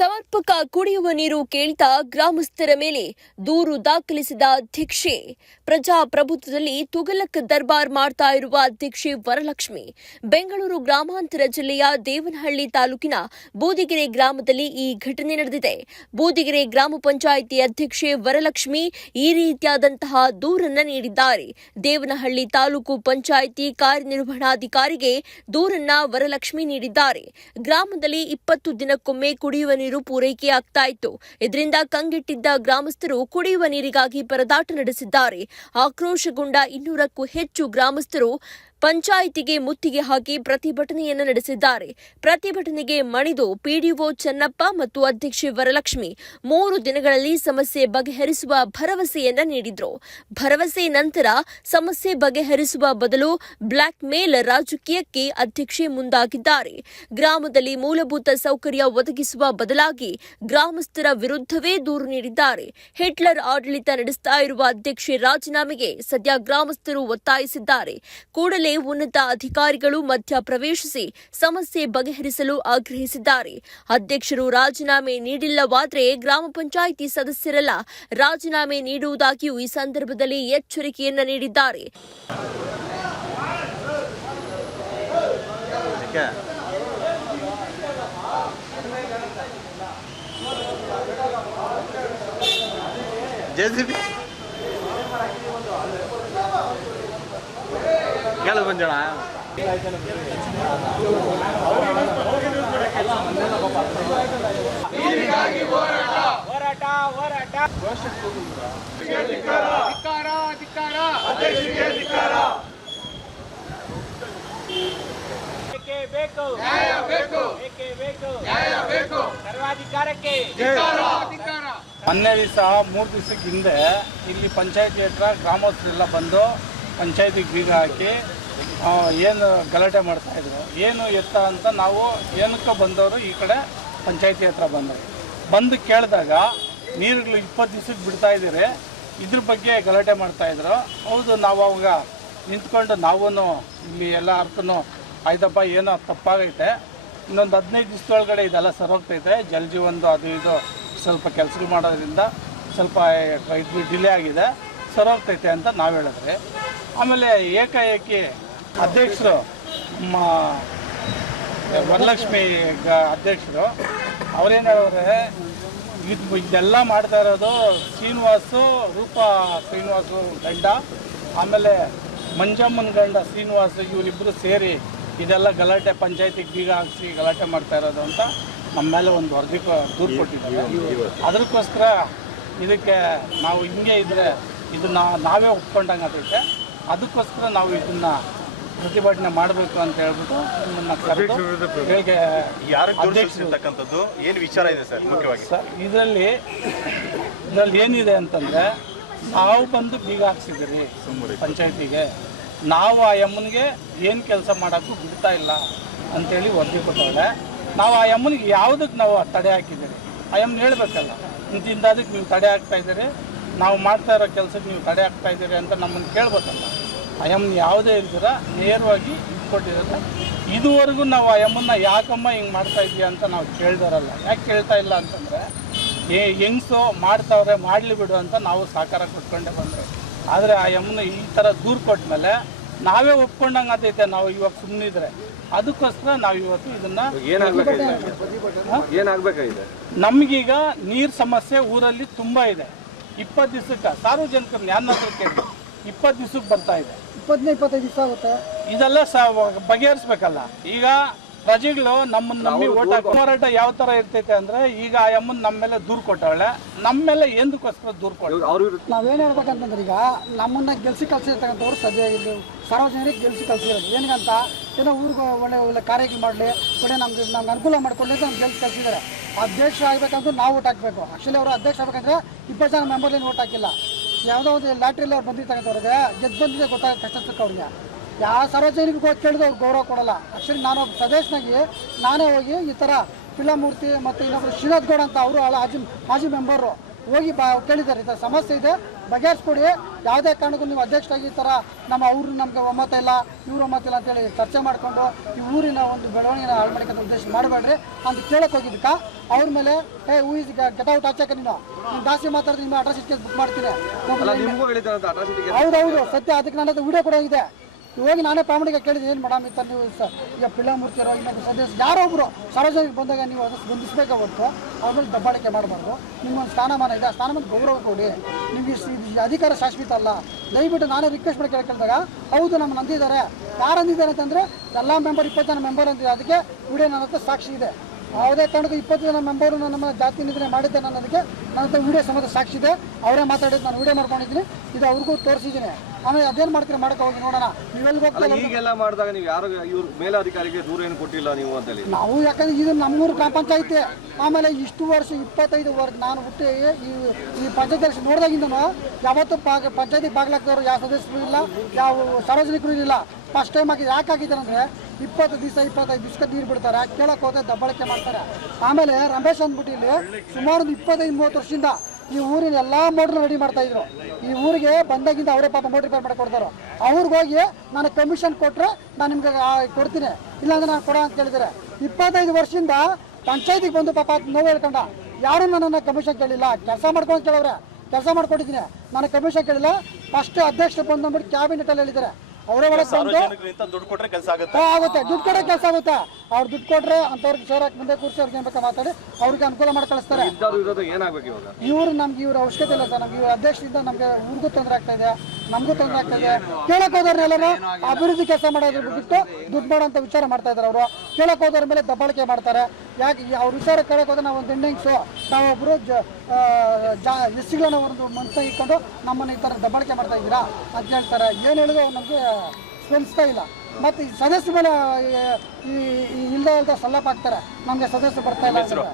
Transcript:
ಸಮರ್ಪಕ ಕುಡಿಯುವ ನೀರು ಕೇಳಿದ ಗ್ರಾಮಸ್ಥರ ಮೇಲೆ ದೂರು ದಾಖಲಿಸಿದ ಅಧ್ಯಕ್ಷೆ. ಪ್ರಜಾಪ್ರಭುತ್ವದಲ್ಲಿ ತುಘಲಕ್ ದರ್ಬಾರ್ ಮಾಡ್ತಾ ಇರುವ ಅಧ್ಯಕ್ಷೆ ವರಲಕ್ಷ್ಮಿ. ಬೆಂಗಳೂರು ಗ್ರಾಮಾಂತರ ಜಿಲ್ಲೆಯ ದೇವನಹಳ್ಳಿ ತಾಲೂಕಿನ ಬೂದಿಗೆರೆ ಗ್ರಾಮದಲ್ಲಿ ಈ ಘಟನೆ ನಡೆದಿದೆ. ಬೂದಿಗೆರೆ ಗ್ರಾಮ ಪಂಚಾಯಿತಿ ಅಧ್ಯಕ್ಷೆ ವರಲಕ್ಷ್ಮಿ ಈ ರೀತಿಯಾದಂತಹ ದೂರನ್ನ ನೀಡಿದ್ದಾರೆ. ದೇವನಹಳ್ಳಿ ತಾಲೂಕು ಪಂಚಾಯಿತಿ ಕಾರ್ಯನಿರ್ವಹಣಾಧಿಕಾರಿಗೆ ದೂರನ್ನ ವರಲಕ್ಷ್ಮಿ ನೀಡಿದ್ದಾರೆ. ಗ್ರಾಮದಲ್ಲಿ 20 ದಿನಕ್ಕೊಮ್ಮೆ ಕುಡಿಯುವ ನೀರು ಪೂರೈಕೆಯಾಗ್ತಾ ಇತ್ತು. ಇದರಿಂದ ಕಂಗೆಟ್ಟಿದ್ದ ಗ್ರಾಮಸ್ಥರು ಕುಡಿಯುವ ನೀರಿಗಾಗಿ ಪರದಾಟ ನಡೆಸಿದ್ದಾರೆ. ಆಕ್ರೋಶಗೊಂಡ 200ಕ್ಕೂ ಹೆಚ್ಚು ಗ್ರಾಮಸ್ಥರು ಪಂಚಾಯಿತಿಗೆ ಮುತ್ತಿಗೆ ಹಾಕಿ ಪ್ರತಿಭಟನೆಯನ್ನು ನಡೆಸಿದ್ದಾರೆ. ಪ್ರತಿಭಟನೆಗೆ ಮಣಿದು ಪಿಡಿಒ ಚೆನ್ನಪ್ಪ ಮತ್ತು ಅಧ್ಯಕ್ಷೆ ವರಲಕ್ಷ್ಮಿ 3 ದಿನಗಳಲ್ಲಿ ಸಮಸ್ಯೆ ಬಗೆಹರಿಸುವ ಭರವಸೆಯನ್ನ ನೀಡಿದ್ರು. ಭರವಸೆ ನಂತರ ಸಮಸ್ಯೆ ಬಗೆಹರಿಸುವ ಬದಲು ಬ್ಲಾಕ್ ಮೇಲ್ ರಾಜಕೀಯಕ್ಕೆ ಅಧ್ಯಕ್ಷೆ ಮುಂದಾಗಿದ್ದಾರೆ. ಗ್ರಾಮದಲ್ಲಿ ಮೂಲಭೂತ ಸೌಕರ್ಯ ಒದಗಿಸುವ ಬದಲಾಗಿ ಗ್ರಾಮಸ್ಥರ ವಿರುದ್ಧವೇ ದೂರು ನೀಡಿದ್ದಾರೆ. ಹಿಟ್ಲರ್ ಆಡಳಿತ ನಡೆಸ್ತಾ ಇರುವ ಅಧ್ಯಕ್ಷೆ ರಾಜೀನಾಮೆಗೆ ಸದ್ಯ ಗ್ರಾಮಸ್ಥರು ಒತ್ತಾಯಿಸಿದ್ದಾರೆ. ಕೂಡಲೇ ಉನ್ನತ ಅಧಿಕಾರಿಗಳು ಮಧ್ಯ ಪ್ರವೇಶಿಸಿ ಸಮಸ್ಯೆ ಬಗೆಹರಿಸಲು ಆಗ್ರಹಿಸಿದ್ದಾರೆ. ಅಧ್ಯಕ್ಷರು ರಾಜೀನಾಮೆ ನೀಡಿಲ್ಲವಾದರೆ ಗ್ರಾಮ ಪಂಚಾಯಿತಿ ಸದಸ್ಯರೆಲ್ಲ ರಾಜೀನಾಮೆ ನೀಡುವುದಾಗಿಯೂ ಈ ಸಂದರ್ಭದಲ್ಲಿ ಎಚ್ಚರಿಕೆಯನ್ನ ನೀಡಿದ್ದಾರೆ. ಬಂದೋಣ ಸರ್ವಾಧಿಕಾರಕ್ಕೆ ಮೊನ್ನೆ ದಿವಸ 3 ದಿವಸಕ್ಕೆ ಹಿಂದೆ ಇಲ್ಲಿ ಪಂಚಾಯತಿ ಹತ್ರ ಗ್ರಾಮಸ್ಥರೆಲ್ಲ ಬಂದು ಪಂಚಾಯತಿಗೆ ಬೀಗ ಹಾಕಿ ಏನು ಗಲಾಟೆ ಮಾಡ್ತಾಯಿದ್ರು. ಏನು ಎತ್ತ ಅಂತ ನಾವು ಏನಕ್ಕೆ ಬಂದವರು ಈ ಕಡೆ ಪಂಚಾಯತಿ ಹತ್ರ ಬಂದು ಕೇಳಿದಾಗ ನೀರುಗಳು 20 ದಿವಸಕ್ಕೆ ಬಿಡ್ತಾ ಇದ್ದೀರಿ, ಇದ್ರ ಬಗ್ಗೆ ಗಲಾಟೆ ಮಾಡ್ತಾಯಿದ್ರು. ಹೌದು, ನಾವು ಅವಾಗ ನಿಂತ್ಕೊಂಡು ನಾವು ಇಲ್ಲಿ ಎಲ್ಲ ಅರ್ಥನೂ ಆಯ್ತಪ್ಪ, ಏನೋ ತಪ್ಪಾಗೈತೆ, ಇನ್ನೊಂದು 15 ದಿವಸದೊಳಗಡೆ ಇದೆಲ್ಲ ಸರೋಗ್ತೈತೆ, ಜಲಜೀವನದು ಅದು ಇದು ಸ್ವಲ್ಪ ಕೆಲಸಗಳು ಮಾಡೋದ್ರಿಂದ ಸ್ವಲ್ಪ ಇದು ಡಿಲೇ ಆಗಿದೆ, ಸರೋಗ್ತೈತೆ ಅಂತ ನಾವು ಹೇಳಿದ್ರಿ. ಆಮೇಲೆ ಏಕಾಏಕಿ ಅಧ್ಯಕ್ಷರು ನಮ್ಮ ವರಲಕ್ಷ್ಮಿ ಅಧ್ಯಕ್ಷರು ಅವ್ರೇನು ಹೇಳಿದ್ರೆ, ಇದೆಲ್ಲ ಮಾಡ್ತಾ ಇರೋದು ರೂಪಾ ಶ್ರೀನಿವಾಸು ಗಂಡ, ಆಮೇಲೆ ಮಂಜಮ್ಮನ ಗಂಡ ಶ್ರೀನಿವಾಸ, ಇವರಿಬ್ಬರು ಸೇರಿ ಇದೆಲ್ಲ ಗಲಾಟೆ ಪಂಚಾಯತಿಗೆ ಬೀಗ ಹಾಕಿಸಿ ಗಲಾಟೆ ಮಾಡ್ತಾ ಇರೋದು ಅಂತ ನಮ್ಮ ಮೇಲೆ ಒಂದು ವರದಿ ದೂರು ಕೊಟ್ಟಿದ್ದೀವಿ. ಅದಕ್ಕೋಸ್ಕರ ಇದಕ್ಕೆ ನಾವು ಹಿಂಗೆ ಇದ್ದರೆ ಇದನ್ನು ನಾವೇ ಒಪ್ಕೊಂಡಂಗೆ ಆಗೈತೆ. ಅದಕ್ಕೋಸ್ಕರ ನಾವು ಇದನ್ನು ಪ್ರತಿಭಟನೆ ಮಾಡಬೇಕು ಅಂತ ಹೇಳ್ಬಿಟ್ಟು ನಿಮ್ಮನ್ನು ಕರೆದು ಅಧ್ಯಕ್ಷರು ಏನು ವಿಚಾರ ಇದೆ ಸರ್? ಮುಖ್ಯವಾಗಿ ಸರ್, ಇದರಲ್ಲಿ ಏನಿದೆ ಅಂತಂದರೆ, ನಾವು ಬಂದು ಬೀಗ ಹಾಕ್ಸಿದ್ದೀರಿ ಪಂಚಾಯತಿಗೆ, ನಾವು ಆ ಎಮ್ಮನಿಗೆ ಏನು ಕೆಲಸ ಮಾಡೋಕ್ಕೂ ಬಿಡ್ತಾ ಇಲ್ಲ ಅಂಥೇಳಿ ವರದಿ ಕೊಟ್ಟವಳೆ. ನಾವು ಆ ಎಮ್ಮನಿಗೆ ಯಾವುದಕ್ಕೆ ನಾವು ತಡೆ ಹಾಕಿದ್ದೀರಿ, ಆ ಎಮ್ಮನ ಹೇಳಬೇಕಲ್ಲ, ಇಂತಿಂದದಕ್ಕೆ ನೀವು ತಡೆ ಹಾಕ್ತಾಯಿದ್ದೀರಿ, ನಾವು ಮಾಡ್ತಾ ಇರೋ ಕೆಲಸಕ್ಕೆ ನೀವು ತಡೆ ಹಾಕ್ತಾ ಇದ್ದೀರಿ ಅಂತ ನಮ್ಮನ್ನು ಕೇಳ್ಬೇಕಲ್ಲ. ಆ ಎಮ್ಮನ ಯಾವುದೇ ಇಲ್ದಿರ ನೇರವಾಗಿ ಇಟ್ಕೊಟ್ಟಿರುತ್ತೆ. ಇದುವರೆಗೂ ನಾವು ಆ ಎಮ್ಮನ್ನ ಯಾಕಮ್ಮ ಹಿಂಗೆ ಮಾಡ್ತಾ ಇದೀಯ ಅಂತ ನಾವು ಕೇಳ್ದಾರಲ್ಲ. ಯಾಕೆ ಕೇಳ್ತಾ ಇಲ್ಲ ಅಂತಂದರೆ, ಹೆಂಗ್ಸು ಮಾಡ್ತಾವ್ರೆ, ಮಾಡಲಿ ಬಿಡು ಅಂತ ನಾವು ಸಹಕಾರ ಕೊಟ್ಕೊಂಡೇ ಬಂದರೆ. ಆದರೆ ಆ ಎಮ್ಮನ ಈ ಥರ ದೂರು ಕೊಟ್ಟ ಮೇಲೆ ನಾವೇ ಒಪ್ಕೊಂಡಂಗೆ ಆಗ್ತೈತೆ. ನಾವು ಇವಾಗ ಸುಮ್ಮನಿದ್ರೆ ಅದಕ್ಕೋಸ್ಕರ ನಾವು ಇವತ್ತು ಇದನ್ನು ಏನಾಗಬೇಕಾಗಿದೆ, ನಮಗೀಗ ನೀರು ಸಮಸ್ಯೆ ಊರಲ್ಲಿ ತುಂಬ ಇದೆ. 20 ದಿವಸಕ್ಕೆ ಸಾರ್ವಜನಿಕರು ಯಾರನ್ನಾದ್ರೂ ಕೇಳಿ 20 ದಿವಸಕ್ಕೆ ಬರ್ತಾ ಇದೆ, 25 ದಿವಸ ಆಗುತ್ತೆ. ಇದೆಲ್ಲ ಬಗೆಹರಿಸ್ಬೇಕಲ್ಲ. ಈಗ ಪ್ರಜೆಗಳು ನಮ್ಮನ್ನು ನಂಬಿ ಓಟ್ ಹಾಕೋ ಹೋರಾಟ ಯಾವ ಥರ ಇರ್ತೈತೆ ಅಂದರೆ, ಈಗ ಆ ಅಮ್ಮನ ನಮ್ಮ ಮೇಲೆ ದೂರು ಕೊಟ್ಟವಳೆ, ನಮ್ಮ ಮೇಲೆ ಎಂದಕ್ಕೋಸ್ಕರ ದೂರು ಕೊಟ್ಟರು. ನಾವೇನು ಹೇಳ್ಬೇಕಂತಂದ್ರೆ, ಈಗ ನಮ್ಮನ್ನ ಗೆಲ್ಸಿ ಕಲ್ಸಿರ್ತಕ್ಕಂಥವ್ರು ಸದ್ಯ ಇಲ್ಲಿ ಸಾರ್ವಜನಿಕರಿಗೆ ಗೆಲ್ಸಿ ಕಲ್ಸಿರೋದು ಏನಕ್ಕಂತ, ಏನೋ ಊರಿಗೆ ಒಳ್ಳೆ ಕಾರ್ಯಗಳು ಮಾಡಲಿ, ಒಳ್ಳೆ ನಮ್ಗೆ ಅನುಕೂಲ ಮಾಡ್ಕೊಳ್ಳಿ ಅಂತ ನಮ್ಗೆ ಗೆಲ್ಸಿ ಕಲ್ಸಿದ್ದಾರೆ. ಅಧ್ಯಕ್ಷ ಆಗಬೇಕಂತ ನಾವು ಓಟ್ ಹಾಕಬೇಕು. ಆ್ಯಕ್ಚುಲಿ ಅವರು ಅಧ್ಯಕ್ಷ ಆಗಬೇಕಂದ್ರೆ 20 ಜನ ಮೆಂಬರ್ಲೇನು ಓಟ್ ಹಾಕಿಲ್ಲ. ಯಾವುದೋ ಒಂದು ಲಾಟ್ರಿಯಲ್ಲಿ ಅವ್ರು ಬಂದಿರ್ತಕ್ಕಂಥವ್ರಿಗೆ ಗೆದ್ದು ಬಂದಿದೆ ಗೊತ್ತಾಗುತ್ತೆ ಕಷ್ಟಕ್ಕೆ. ಅವ್ರಿಗೆ ಯಾವ ಸಾರ್ವಜನಿಕರಿಗೆ ಕೇಳಿದ್ರು ಅವ್ರು ಗೌರವ ಕೊಡೋಲ್ಲ. ಆ್ಯಕ್ಚುಲಿ ನಾನು ಸದಸ್ಯನಾಗಿ ನಾನೇ ಹೋಗಿ ಈ ಥರ ಪಿಳ್ಳಮೂರ್ತಿ ಮತ್ತು ಇನ್ನೊಬ್ಬರು ಶ್ರೀನಾಥ್ ಗೌಡ ಅಂತ ಅವರು ಮಾಜಿ ಮೆಂಬರು, ಹೋಗಿ ಕೇಳಿದ್ದಾರೆ, ಈ ಥರ ಸಮಸ್ಯೆ ಇದೆ, ಬಗೆಹರಿಸ್ಕೊಡಿ, ಯಾವುದೇ ಕಾರಣಕ್ಕೂ ನೀವು ಅಧ್ಯಕ್ಷರಾಗಿ ಈ ಥರ ಅವ್ರು ನಮಗೆ ಒಮ್ಮತ ಇಲ್ಲ, ಇವ್ರು ಒಮ್ಮತ ಇಲ್ಲ ಅಂತೇಳಿ ಚರ್ಚೆ ಮಾಡಿಕೊಂಡು ಈ ಊರಿನ ಒಂದು ಬೆಳವಣಿಗೆನ ಹಾಳು ಮಾಡಿಕೊಂಡ ಉದ್ದೇಶ ಮಾಡಬೇಡ್ರಿ ಅಂತ ಕೇಳಕ್ಕೆ ಹೋಗಿದ್ದಕ್ಕೆ ಅವ್ರ ಮೇಲೆ ಹೂ ಇಸ್ ಗೆಟ್ ಔಟ್ ಆಚೆಕ ನೀನು ಜಾಸ್ತಿ ಮಾತಾಡಿದ್ರೆ ನಿಮ್ಮ ಅಟ್ರಾಸಿಟಿ ಕೇಸ್ ಬುಕ್ ಮಾಡ್ತೀನಿ. ಹೌದೌದು ಸತ್ಯ, ಅದಕ್ಕೆ ನನ್ನ ಹತ್ರ ವಿಡಿಯೋ ಕೂಡ ಇದೆ. ಹೋಗಿ ನಾನೇ ಪ್ರಾಮಾಣಿಕ ಕೇಳಿದೆ, ಏನು ಮೇಡಮ್ ಈ ಥರ ನೀವು ಈಗ ಪಿಳ್ಳಮೂರ್ತಿಯರೋ ಇನ್ನೊಂದು ಸದಸ್ಯ ಯಾರೋ ಒಬ್ಬರು ಸಾರ್ವಜನಿಕ ಬಂದಾಗ ನೀವು ಅದಕ್ಕೆ ಬಂಧಿಸಬೇಕೇ ಹೊರತು ಅವ್ರ ಮೇಲೆ ದಬ್ಬಾಳಿಕೆ ಮಾಡಬಾರ್ದು. ನಿಮ್ಮೊಂದು ಸ್ಥಾನಮಾನ ಇದೆ, ಆ ಸ್ಥಾನಮಾನ ಗೌರವ ಕೊಡಿ, ನಿಮಗೆ ಅಧಿಕಾರ ಶಾಶ್ವತ ಅಲ್ಲ. ದಯವಿಟ್ಟು ನಾನೇ ರಿಕ್ವೆಸ್ಟ್ ಮಾಡಿ ಕೇಳಿದಾಗ ಹೌದು ನಮ್ಮ ನಂದಿದ್ದಾರೆ, ಯಾರು ಅಂದಿದ್ದಾರೆ ಅಂತಂದರೆ ಎಲ್ಲ ಮೆಂಬರ್ 20 ಜನ ಮೆಂಬರ್ ಅಂದಿದೆ. ಅದಕ್ಕೆ ವಿಡಿಯೋ ನನ್ನ ಹತ್ರ ಸಾಕ್ಷಿ ಇದೆ. ಯಾವುದೇ ಕಾರಣಕ್ಕೂ 20 ಜನ ಮೆಂಬರು ನಮ್ಮ ಜಾತಿ ನಿಂದನೆ ಮಾಡಿದ್ದೆ ಅನ್ನೋದಕ್ಕೆ ನನ್ನ ಹತ್ರ ವಿಡಿಯೋ ಸಮೇತ ಸಾಕ್ಷಿ ಇದೆ. ಅವರೇ ಮಾತಾಡಿದ್ದು ನಾನು ವಿಡಿಯೋ ಮಾಡ್ಕೊಂಡಿದ್ದೀನಿ, ಇದು ಅವ್ರಿಗೂ ತೋರಿಸಿದ್ದೀನಿ. ಆಮೇಲೆ ಅದೇನು ಮಾಡ್ತೀರಿ ಮಾಡಕ್ಕೆ ಹೋಗಿ ನೋಡೋಣ. ನೀವೆಲ್ಲಿ ಹೋಗ್ತಾರೆ ಹೀಗೆಲ್ಲ ಮಾಡಿದಾಗ ನೀವು ಯಾರು ಇವ್ರು ಮೇಲಾಧಿಕಾರಿಗೆ ದೂರ ಏನು ಕೊಟ್ಟಿಲ್ಲ ನೀವು ಅಂತೇಳಿ ನಾವು, ಯಾಕಂದ್ರೆ ಇದು ನಮ್ಮೂರು ಗ್ರಾಮ ಪಂಚಾಯತಿ. ಆಮೇಲೆ ಇಷ್ಟು ವರ್ಷ 25 ವರ್ಷ ನಾನು ಹುಟ್ಟಿ ಈ ಪಂಚಾಯತ್ ಎಲೆಕ್ಷನ್ ನೋಡಿದಾಗಿಂದನು ಯಾವತ್ತೂ ಪಂಚಾಯತಿ ಬಾಗ್ಲಾಕ್ದವರು ಯಾವ ಸದಸ್ಯರು ಇಲ್ಲ, ಯಾವ ಸಾರ್ವಜನಿಕರು ಇಲ್ಲ. ಫಸ್ಟ್ ಟೈಮ್ ಆಗಿ ಯಾಕೆ ಆಗಿದ್ದಾರೆ ಅಂದರೆ 20 ದಿವಸ 25 ದಿವಸಕ್ಕೆ ನೀರು ಬಿಡ್ತಾರೆ, ಕೇಳಕ್ಕೆ ಹೋದ್ರೆ ದಬ್ಬಾಳಿಕೆ ಮಾಡ್ತಾರೆ. ಆಮೇಲೆ ರಮೇಶ್ ಅಂದ್ಬಿಟ್ಟು ಇಲ್ಲಿ ಸುಮಾರು 25-30 ವರ್ಷದಿಂದ ಈ ಊರಿನ ಎಲ್ಲ ಮೋಟ್ರ್ ರೆಡಿ ಮಾಡ್ತಾ ಇದ್ರು. ಈ ಊರಿಗೆ ಬಂದಾಗಿಂದ ಅವರೇ ಪಾಪ ಮೋಟ್ರ್ ರಿಪೇರ್ ಮಾಡಿಕೊಡ್ತಾರೆ. ಅವ್ರಿಗೆ ಹೋಗಿ ನಾನು ಕಮಿಷನ್ ಕೊಟ್ಟರೆ ನಾನು ನಿಮ್ಗೆ ಕೊಡ್ತೀನಿ, ಇಲ್ಲಾಂದ್ರೆ ನಾನು ಕೊಡೋ ಅಂತ ಕೇಳಿದ್ದಾರೆ. 25 ವರ್ಷದಿಂದ ಪಂಚಾಯತಿಗೆ ಬಂದು ಪಾಪ ನೋವು ಹೇಳ್ಕೊಂಡ, ಯಾರು ನನ್ನನ್ನು ಕಮಿಷನ್ ಕೇಳಿಲ್ಲ. ಕೆಲಸ ಮಾಡ್ಕೊಂಡು ಕೇಳವ್ರೆ, ಕೆಲಸ ಮಾಡ್ಕೊಟ್ಟಿದ್ದೀನಿ, ನಾನು ಕಮಿಷನ್ ಕೇಳಿಲ್ಲ. ಫಸ್ಟ್ ಅಧ್ಯಕ್ಷರು ಬಂದ್ಬಿಟ್ಟು ಕ್ಯಾಬಿನೆಟಲ್ಲಿ ಹೇಳಿದ್ದಾರೆ, ಅವರೇ ಒಳಗೆ ಬಂದು ದುಡ್ಡು ಕೊಟ್ಟರೆ ಕೆಲಸ ಆಗುತ್ತೆ, ದುಡ್ಡು ಕೊಟ್ಟರೆ ಕೆಲಸ ಆಗುತ್ತೆ. ಅವ್ರು ದುಡ್ಡು ಕೊಟ್ಟರೆ ಅಂಥವ್ರಿಗೆ ಸೇರಕ್ಕೆ ಮುಂದೆ ಕೂರಿಸಿ ಅವ್ರಿಗೆ ಏನ್ ಬೇಕಾ ಮಾತಾಡಿ ಅವ್ರಿಗೆ ಅನುಕೂಲ ಮಾಡಿ ಕಳಿಸ್ತಾರೆ. ಏನಾಗಬೇಕು ಇವಾಗ? ಇವ್ರು ನಮ್ಗೆ ಇವ್ರ ಅವಶ್ಯಕತೆ ಇಲ್ಲ ಸರ್. ನಮ್ಗೆ ಇವ್ರ ಅಧ್ಯಕ್ಷರಿಂದ ನಮಗೆ ಊರಿಗೂ ತೊಂದರೆ ಆಗ್ತಾ ಇದೆ, ನಮಗೂ ತೊಂದರೆ ಆಗ್ತಾ ಇದೆ. ಕೇಳಕ್ ಹೋದವ್ರನ್ನೆಲ್ಲರೂ ಅಭಿವೃದ್ಧಿ ಕೆಲಸ ಮಾಡೋದ್ರ ಬಿಟ್ಟು ದುಡ್ಡು ಮಾಡೋಂಥ ವಿಚಾರ ಮಾಡ್ತಾ ಇದ್ದಾರೆ. ಅವರು ಕೇಳಕ್ ಹೋದವ್ರ ಮೇಲೆ ದಬ್ಬಾಳಿಕೆ ಮಾಡ್ತಾರೆ. ಯಾಕೆ ಅವ್ರ ವಿಚಾರ ಕೇಳಕ್ ಹೋದ್ರೆ ನಾವು ಒಂದು ಹೆಣ್ಣಿಂಗ್ಸು ತಾವೊಬ್ಬರು ಎಸ್ಸಿಗಳನ್ನ ಒಂದು ಮನಸ್ಸನ್ನ ಇಟ್ಕೊಂಡು ನಮ್ಮನ್ನು ಈ ಥರ ದಬ್ಬಾಳಿಕೆ ಮಾಡ್ತಾ ಇದ್ದೀರಾ ಅಂತ ಹೇಳ್ತಾರೆ. ಏನು ಹೇಳಿದ್ರು ನಮಗೆ ಸ್ಪಂದಿಸ್ತಾ ಇಲ್ಲ. ಮತ್ತು ಈ ಸದಸ್ಯರ ಮೇಲೆ ಈ ಇಲ್ಲದ ಸಲ್ಲಪ್ಪ ಹಾಕ್ತಾರೆ, ನಮಗೆ ಸದಸ್ಯರು ಬರ್ತಾ ಇಲ್ಲ.